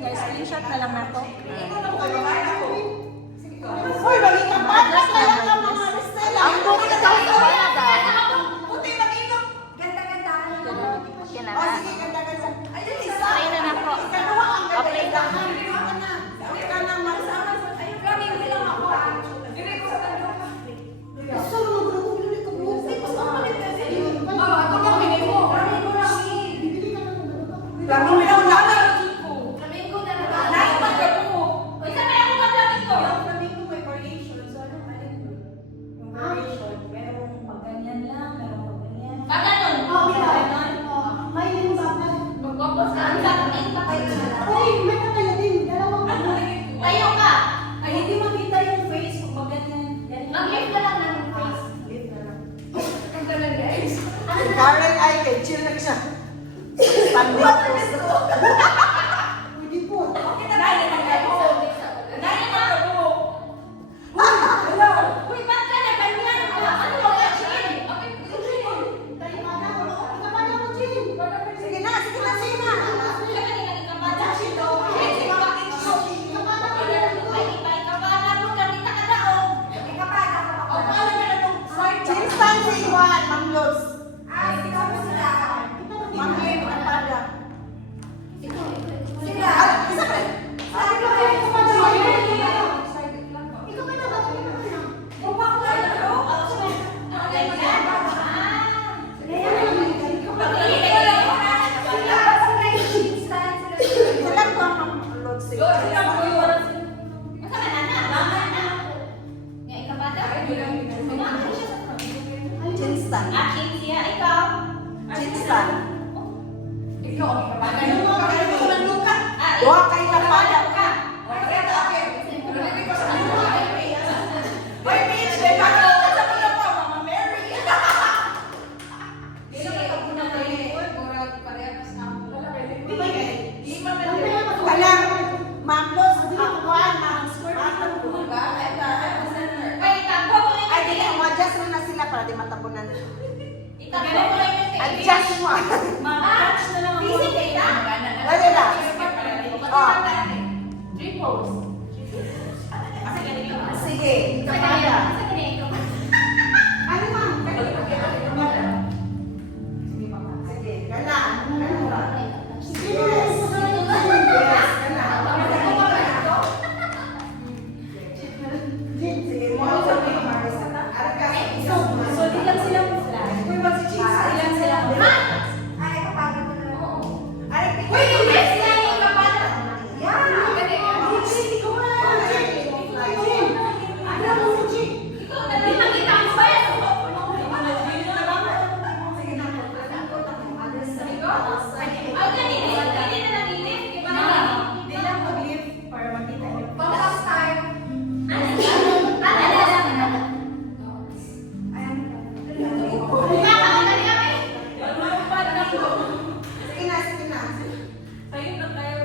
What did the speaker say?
screenshot na lang na to. Uy, balik ka pa! Kaya ka mga Ristela! Ang buti ka sa Puti, mag-inom! Ganda-ganda. Okay na O, na. sige, ganda-ganda. Ayun, isa! Play na na po. Ikaluwa ang Pa-play na. Ikaw ka na. Ikaw ka na, magsama. Kaming bilang ako. Hindi ko sa tanong. Flamingo lang. Flamingo na naman. Uy, sabi ako ba flamingo? Flamingo may variation. So, ano alin yun? Yung variation. Merong pag ganyan lang, merong pag ganyan. Pag ganun. Magwapos ka. Ang sakit pa kayo na lang. Tayo ka. Ay, hindi makita yung face kung pag ganyan. Ganyan. Mag-lift ka lang ng face. Lift na lang. Ang ganun guys. Si Karen ay kay chill lang siya. Standing pose. Pwede po. Okay na tayo na kayo. Dahil na. Uy, ba't ka na ganyan? Ano ba ka, Chin? Okay, Sige na, sige na, sige na. Kaya kanina ka ba? Chin, bakit Ay, ibay ka ba? Naroon ka, kita ka daog. O, paano ka na itong side? Chill stand si Juan, Ma'am Luz. Ay, hindi ka pa sila. Ma'am Luz, ang pada. Sila. Ah, isa pa rin. Isa lang po ang Ma'am Luz. Chill stand. Chill stand. Doha kayo na pada. Talang, Ma'am Luz, Ma'am Juan, Ma'am Ay, dili, adjust mo na sila para di matabunan. Adjust mo. Pwede na. Sige, kapala. Ano, ma'am? Sige, gana. Yes. Yes, gana. Sige, mo sa mga Marisa. Arka, So, di lang sila mo flash. Uy, mag-cheese. Di lang sila mo Di lang mag-lift para makita niyo. Sige na, sige na. Tayo na kayo.